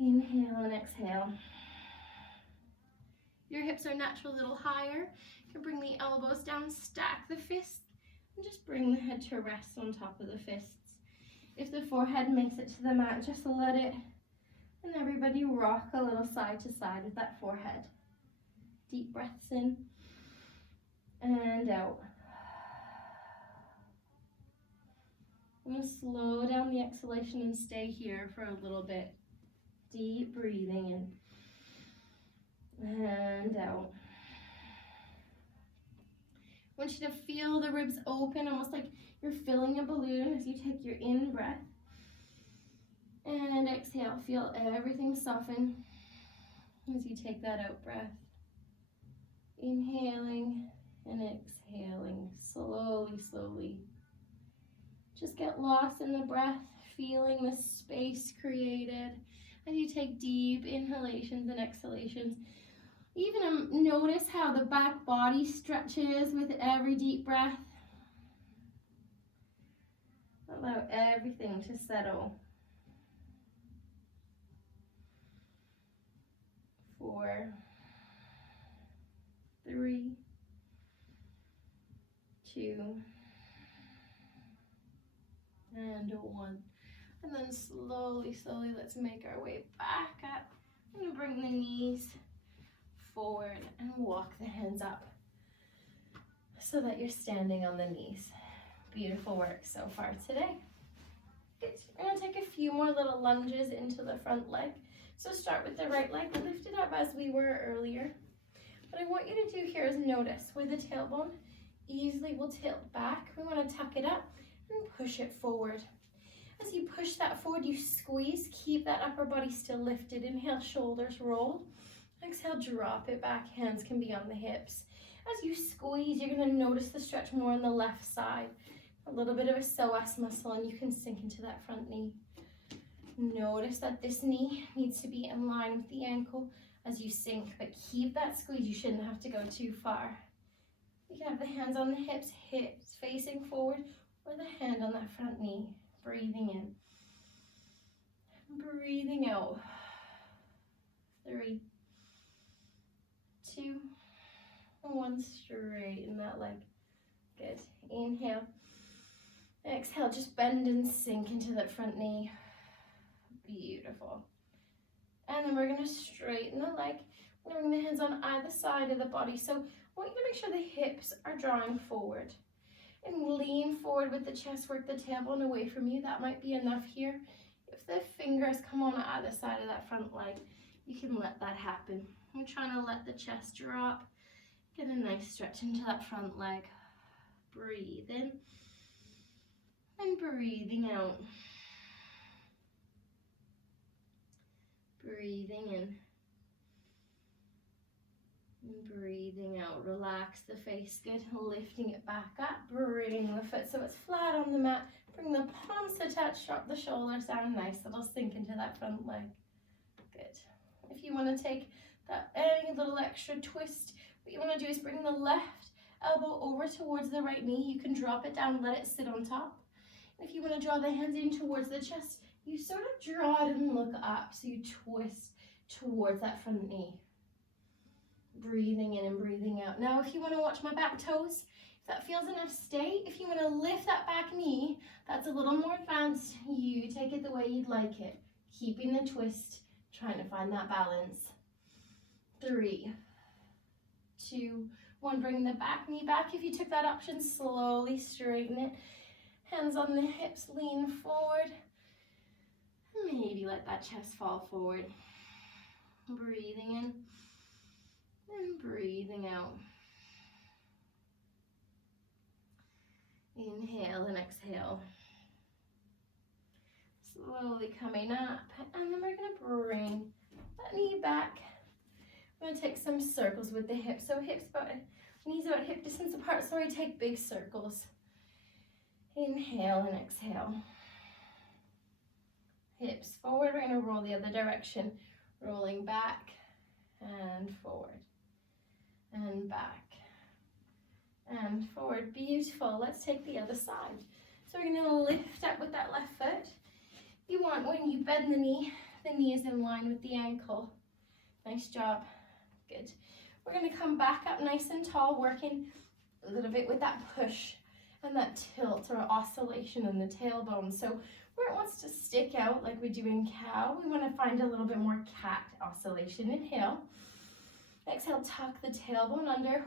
Inhale and exhale. Your hips are naturally a little higher. You can bring the elbows down, stack the fists, and just bring the head to rest on top of the fists. If the forehead makes it to the mat, just let it. And everybody rock a little side to side with that forehead. Deep breaths in and out. I'm going to slow down the exhalation and stay here for a little bit. Deep breathing in and out. I want you to feel the ribs open, almost like you're filling a balloon as you take your in breath. And exhale, feel everything soften as you take that out breath. Inhaling and exhaling, slowly, slowly. Just get lost in the breath, feeling the space created as you take deep inhalations and exhalations. Even notice how the back body stretches with every deep breath. Allow everything to settle. 4, 3, 2, and 1. And then slowly, slowly, let's make our way back up. I'm going to bring the knees forward and walk the hands up so that you're standing on the knees. Beautiful work so far today. Good. We're going to take a few more little lunges into the front leg. So start with the right leg, lift it up as we were earlier. What I want you to do here is notice where the tailbone easily will tilt back. We want to tuck it up and push it forward. As you push that forward, you squeeze, keep that upper body still lifted. Inhale, shoulders roll. Exhale, drop it back. Hands can be on the hips. As you squeeze, you're going to notice the stretch more on the left side. A little bit of a psoas muscle, and you can sink into that front knee. Notice that this knee needs to be in line with the ankle as you sink, but keep that squeeze. You shouldn't have to go too far. You can have the hands on the hips, hips facing forward, or the hand on that front knee. Breathing in. Breathing out. 3, 2, 1. Straighten that leg. Good. Inhale. Exhale. Just bend and sink into that front knee. Beautiful. And then we're going to straighten the leg. We're going to bring the hands on either side of the body. So I want you to make sure the hips are drawing forward. And lean forward with the chest, work the tailbone away from you. That might be enough here. If the fingers come on either side of that front leg, you can let that happen. I'm trying to let the chest drop. Get a nice stretch into that front leg. Breathe in. And breathing out. Breathing in. And breathing out. Relax the face. Good. Lifting it back up. Bring the foot so it's flat on the mat. Bring the palms to touch. Drop the shoulders down. Nice little sink into that front leg. Good. If you want to take that any little extra twist, what you want to do is bring the left elbow over towards the right knee. You can drop it down, let it sit on top. If you want to draw the hands in towards the chest, you sort of draw it and look up. So you twist towards that front knee. Breathing in and breathing out. Now, if you want to watch my back toes, if that feels enough, stay. If you want to lift that back knee, that's a little more advanced. You take it the way you'd like it. Keeping the twist, trying to find that balance. 3, 2, 1. Bring the back knee back. If you took that option, slowly straighten it. Hands on the hips, lean forward. Maybe let that chest fall forward. Breathing in and breathing out. Inhale and exhale. Slowly coming up, and then we're going to bring that knee back. We're going to take some circles with the hips. So knees about hip distance apart. Sorry, take big circles. Inhale and exhale. Hips forward. We're going to roll the other direction. Rolling back and forward and back and forward. Beautiful. Let's take the other side. So we're going to lift up with that left foot. You want, when you bend the knee is in line with the ankle. Nice job. Good. We're going to come back up nice and tall, working a little bit with that push and that tilt or oscillation in the tailbone. So where it wants to stick out like we do in cow, we want to find a little bit more cat oscillation. Inhale. Exhale, tuck the tailbone under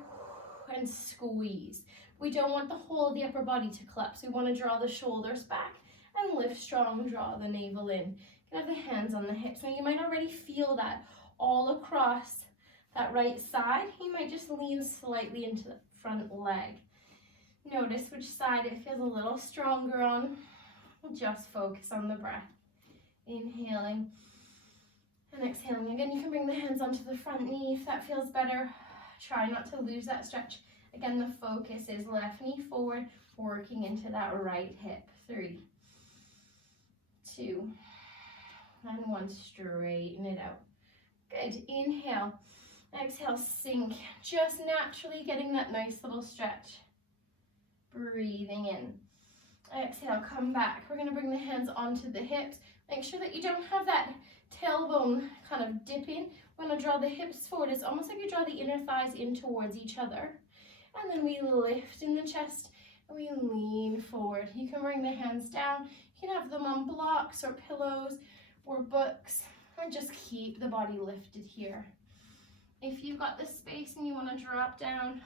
and squeeze. We don't want the whole of the upper body to collapse. We want to draw the shoulders back and lift strong, draw the navel in. You can have the hands on the hips. Now you might already feel that all across that right side. You might just lean slightly into the front leg. Notice which side it feels a little stronger on. Just focus on the breath. Inhaling and exhaling. Again, you can bring the hands onto the front knee if that feels better. Try not to lose that stretch. Again, the focus is left knee forward, working into that right hip. 3, 2, and 1. Straighten it out. Good. Inhale. Exhale, sink. Just naturally getting that nice little stretch. Breathing in. Exhale, come back. We're going to bring the hands onto the hips. Make sure that you don't have that tailbone kind of dipping. We want to draw the hips forward. It's almost like you draw the inner thighs in towards each other. And then we lift in the chest and we lean forward. You can bring the hands down. You can have them on blocks or pillows or books, and just keep the body lifted here. If you've got the space and you want to drop down,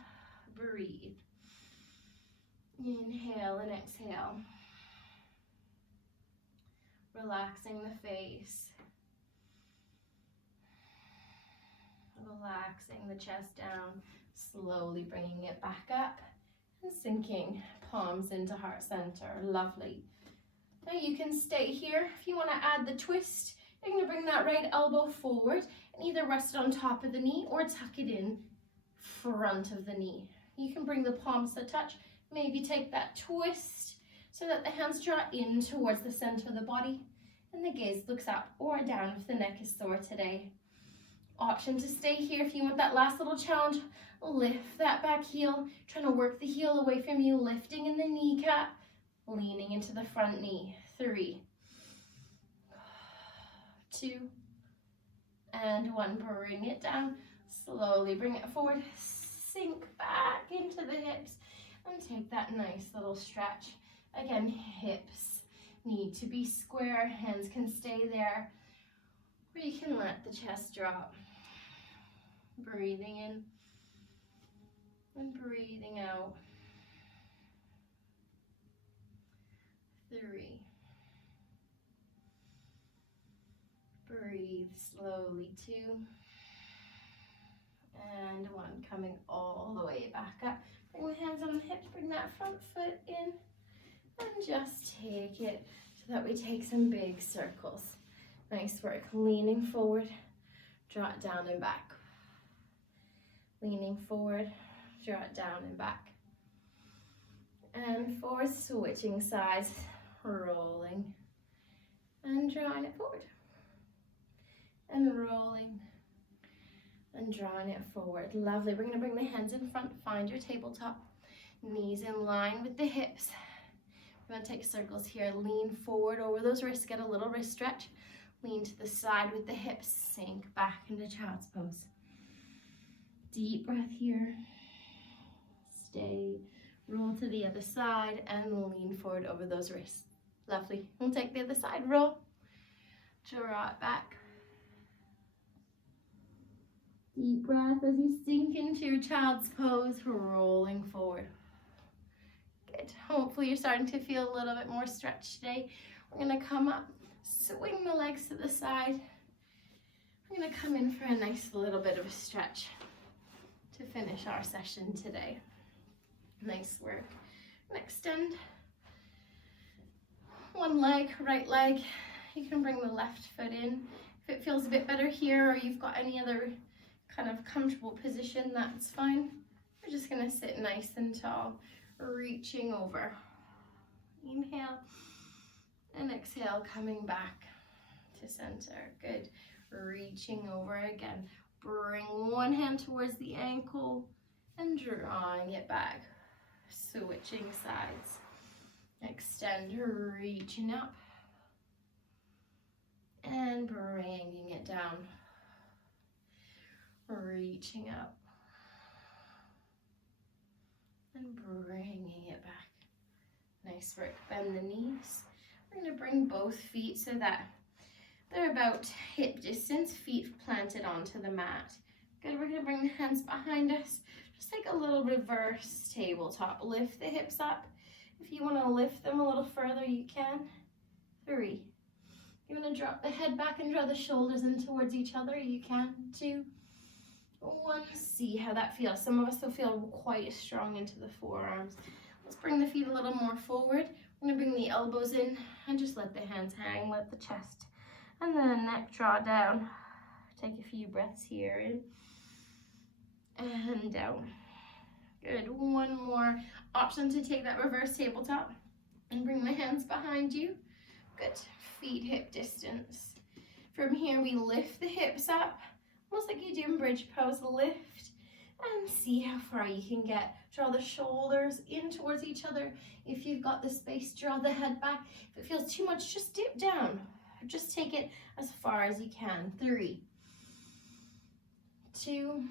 breathe. Inhale and exhale. Relaxing the face. Relaxing the chest down. Slowly bringing it back up and sinking palms into heart center. Lovely. Now you can stay here. If you want to add the twist, you're going to bring that right elbow forward and either rest it on top of the knee or tuck it in front of the knee. You can bring the palms to touch. Maybe take that twist so that the hands draw in towards the center of the body and the gaze looks up or down if the neck is sore today. Option to stay here if you want that last little challenge. Lift that back heel, trying to work the heel away from you, lifting in the kneecap, leaning into the front knee. 3, 2, and 1. Bring it down, slowly bring it forward, sink back into the hips, and take that nice little stretch. Again, hips need to be square, hands can stay there, or you can let the chest drop. Breathing in and breathing out. 3. Breathe slowly. 2. And 1. Coming all the way back up. Bring the hands on the hips, bring that front foot in. And just take it so that we take some big circles. Nice work. Leaning forward, draw it down and back. Leaning forward, draw it down and back. And forward, switching sides, rolling and drawing it forward. And rolling and drawing it forward. Lovely. We're going to bring the hands in front, find your tabletop. Knees in line with the hips. We're going to take circles here. Lean forward over those wrists, get a little wrist stretch. Lean to the side with the hips, sink back into child's pose. Deep breath here. Stay. Roll to the other side and lean forward over those wrists. Lovely. We'll take the other side, roll. Draw it back. Deep breath as you sink into your child's pose, rolling forward. Good. Hopefully you're starting to feel a little bit more stretch today. We're going to come up, swing the legs to the side. We're going to come in for a nice little bit of a stretch to finish our session today. Nice work. And extend one leg, right leg. You can bring the left foot in. If it feels a bit better here or you've got any other kind of comfortable position, that's fine. We're just going to sit nice and tall, reaching over. Inhale and exhale, coming back to center. Good. Reaching over again. Bring one hand towards the ankle and drawing it back. Switching sides. Extend, reaching up and bringing it down. Reaching up and bringing it back. Nice work. Bend the knees. We're going to bring both feet so that they're about hip distance, feet planted onto the mat. Good. We're going to bring the hands behind us. Just take a little reverse tabletop. Lift the hips up. If you want to lift them a little further, you can. 3. You want to drop the head back and draw the shoulders in towards each other, you can. 2, 1. See how that feels. Some of us will feel quite strong into the forearms. Let's bring the feet a little more forward. I'm going to bring the elbows in and just let the hands hang, let the chest and the neck draw down. Take a few breaths here in and down. Good. One more option to take that reverse tabletop and bring the hands behind you. Good. Feet hip distance. From here we lift the hips up, almost like you do in bridge pose. Lift and see how far you can get. Draw the shoulders in towards each other. If you've got the space, draw the head back. If it feels too much, just dip down. Just take it as far as you can. 3, 2,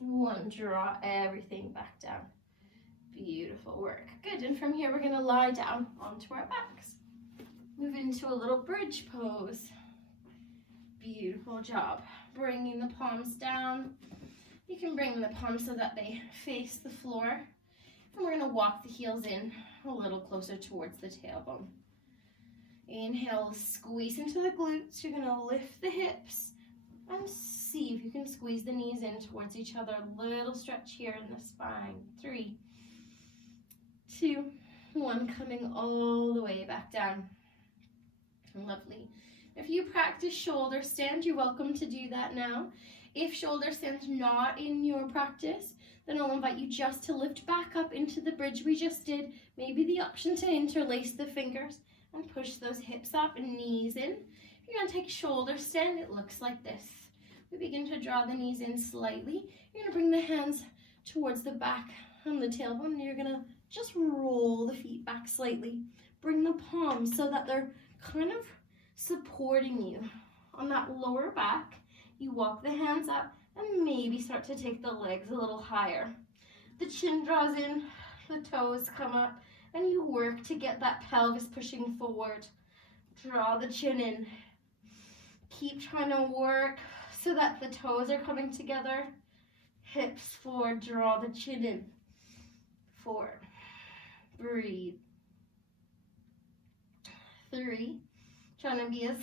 1. Draw everything back down. Beautiful work. Good. And from here, we're going to lie down onto our backs. Move into a little bridge pose. Beautiful job. Bringing the palms down. You can bring the palms so that they face the floor. And we're going to walk the heels in a little closer towards the tailbone. Inhale, squeeze into the glutes. You're going to lift the hips and see if you can squeeze the knees in towards each other. A little stretch here in the spine. 3, 2, 1. Coming all the way back down. Lovely. If you practice shoulder stand, you're welcome to do that now. If shoulder stand's not in your practice, then I'll invite you just to lift back up into the bridge we just did. Maybe the option to interlace the fingers and push those hips up and knees in. If you're going to take shoulder stand, it looks like this. We begin to draw the knees in slightly. You're going to bring the hands towards the back and the tailbone, and you're going to just roll the feet back slightly. Bring the palms so that they're kind of supporting you on that lower back. You walk the hands up and maybe start to take the legs a little higher. The chin draws in, the toes come up, and you work to get that pelvis pushing forward. Draw the chin in. Keep trying to work so that the toes are coming together. Hips forward, draw the chin in. Forward. Breathe. 3. Trying to be as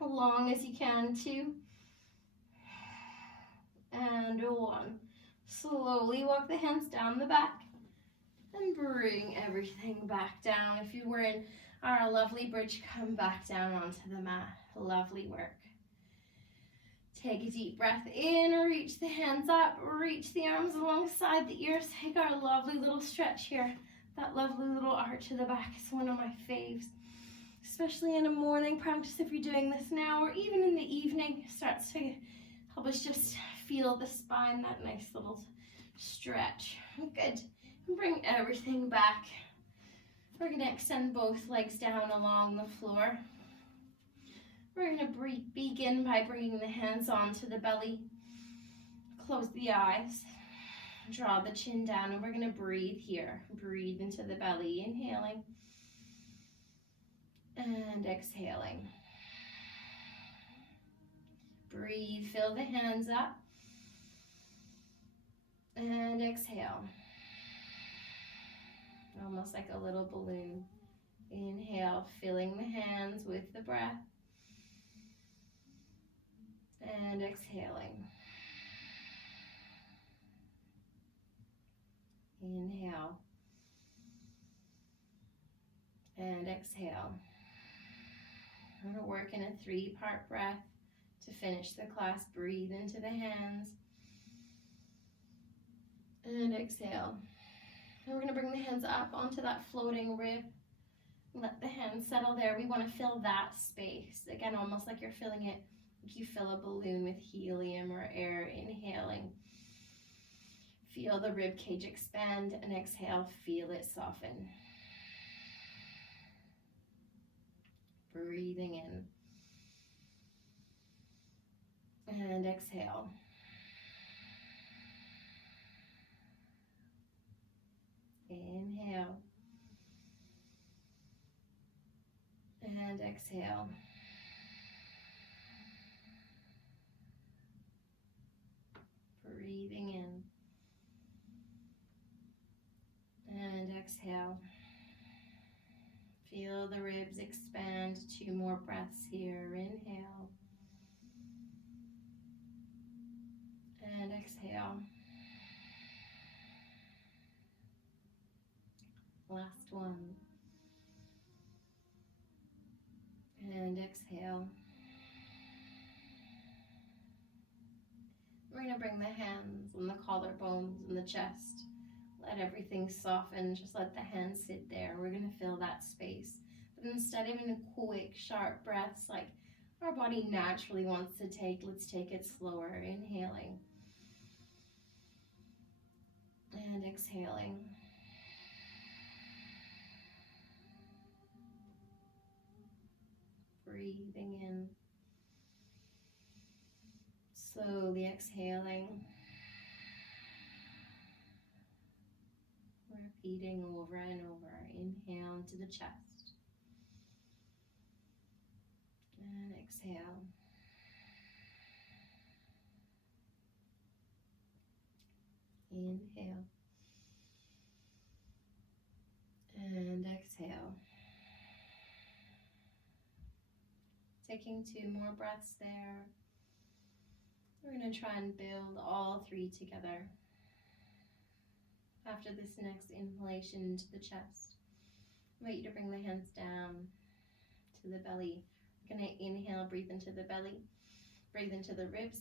long as you can. 2. And 1. Slowly walk the hands down the back And bring everything back down. If you were in our lovely bridge, come back down onto the mat. Lovely work. Take a deep breath in, reach the hands up, reach the arms alongside the ears. Take our lovely little stretch here. That lovely little arch to the back is one of my faves, especially in a morning practice if you're doing this now, or even in the evening. It starts to help us just feel the spine, that nice little stretch. Good. And bring everything back. We're going to extend both legs down along the floor. We're going to begin by bringing the hands onto the belly. Close the eyes. Draw the chin down, and we're going to breathe here. Breathe into the belly, inhaling and exhaling. Breathe, fill the hands up and exhale. Almost like a little balloon. Inhale, filling the hands with the breath. And exhaling. Inhale. And exhale. I'm going to work in a 3-part breath to finish the class. Breathe into the hands. And exhale. And we're going to bring the hands up onto that floating rib. Let the hands settle there. We want to fill that space. Again, almost like you're filling it, like you fill a balloon with helium or air. Inhaling. Feel the rib cage expand, and exhale, feel it soften. Breathing in. And exhale. Inhale. And exhale. Breathing in. And exhale. Feel the ribs expand. 2 more breaths here. Inhale. And exhale. Last one. And exhale. We're going to bring the hands and the collarbones and the chest. Let everything soften. Just let the hands sit there. We're going to fill that space. But instead of in quick, sharp breaths like our body naturally wants to take, let's take it slower. Inhaling. And exhaling. Breathing in. Slowly exhaling. Repeating over and over. Inhale into the chest. And exhale. Inhale. And exhale. Taking 2 more breaths there. We're going to try and build all 3 together. After this next inhalation into the chest, I want you to bring the hands down to the belly. We're going to inhale, breathe into the belly, breathe into the ribs,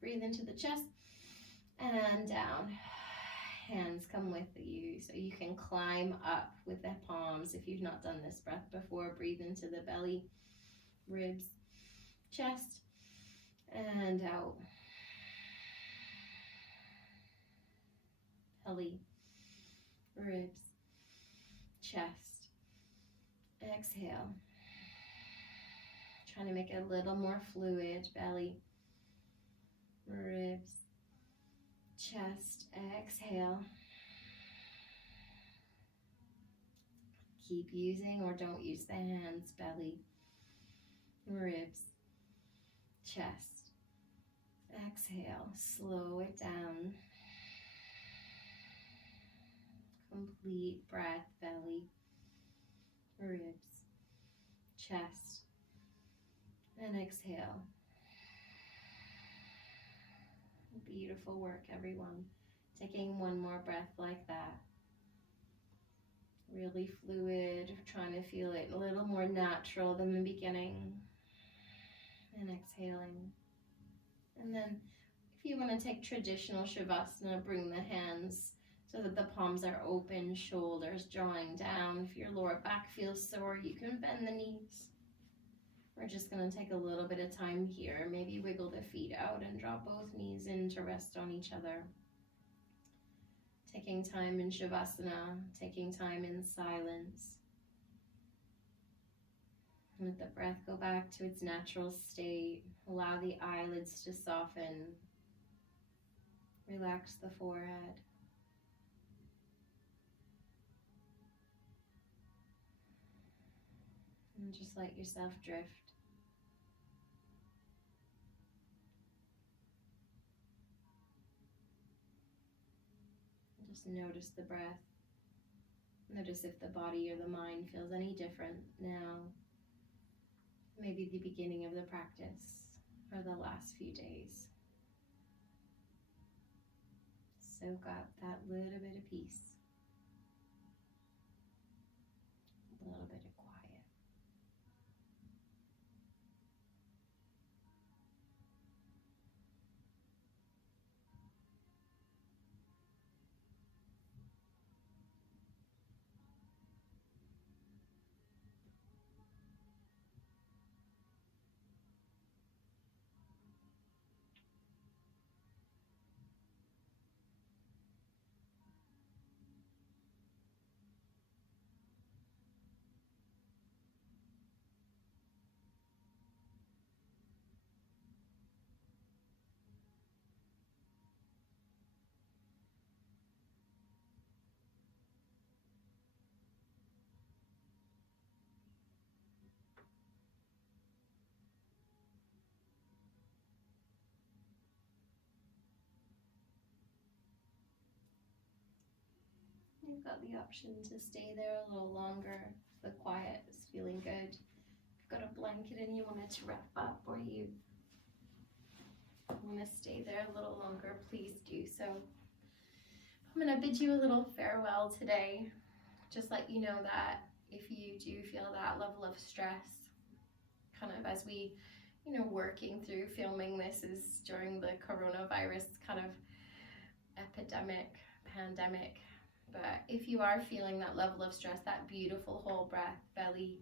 breathe into the chest, and down. Hands come with you, so you can climb up with the palms. If you've not done this breath before, breathe into the belly, ribs, chest, and out. Belly, ribs, chest. Exhale. Trying to make it a little more fluid. Belly, ribs, chest. Exhale. Keep using or don't use the hands. Belly, ribs, chest. Exhale. Slow it down. Complete breath. Belly, ribs, chest, and exhale. Beautiful work, everyone. Taking 1 more breath like that. really fluid, trying to feel it a little more natural than the beginning. And exhaling. And then if you want to take traditional Shavasana, bring the hands so that the palms are open, shoulders drawing down. If your lower back feels sore, you can bend the knees. We're just going to take a little bit of time here. Maybe wiggle the feet out and draw both knees in to rest on each other. Taking time in Shavasana, taking time in silence. Let the breath go back to its natural state. Allow the eyelids to soften. Relax the forehead. And just let yourself drift. Just notice the breath. Notice if the body or the mind feels any different now. Maybe the beginning of the practice or the last few days. Soak up that little bit of peace, a little bit of quiet. You've got the option to stay there a little longer if the quiet is feeling good. If you've got a blanket and you want it to wrap up, or you want to stay there a little longer, please do so. I'm going to bid you a little farewell today. Just let you know that if you do feel that level of stress, kind of as we, working through filming this is during the coronavirus kind of pandemic. But if you are feeling that level of stress, that beautiful whole breath, belly,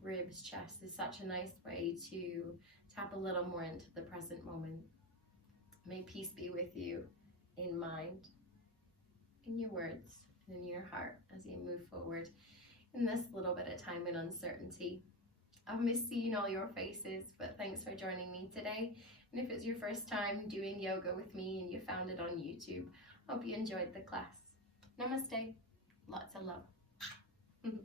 ribs, chest is such a nice way to tap a little more into the present moment. May peace be with you in mind, in your words, and in your heart as you move forward in this little bit of time and uncertainty. I've missed seeing all your faces, but thanks for joining me today. And if it's your first time doing yoga with me and you found it on YouTube, hope you enjoyed the class. Namaste. Lots of love.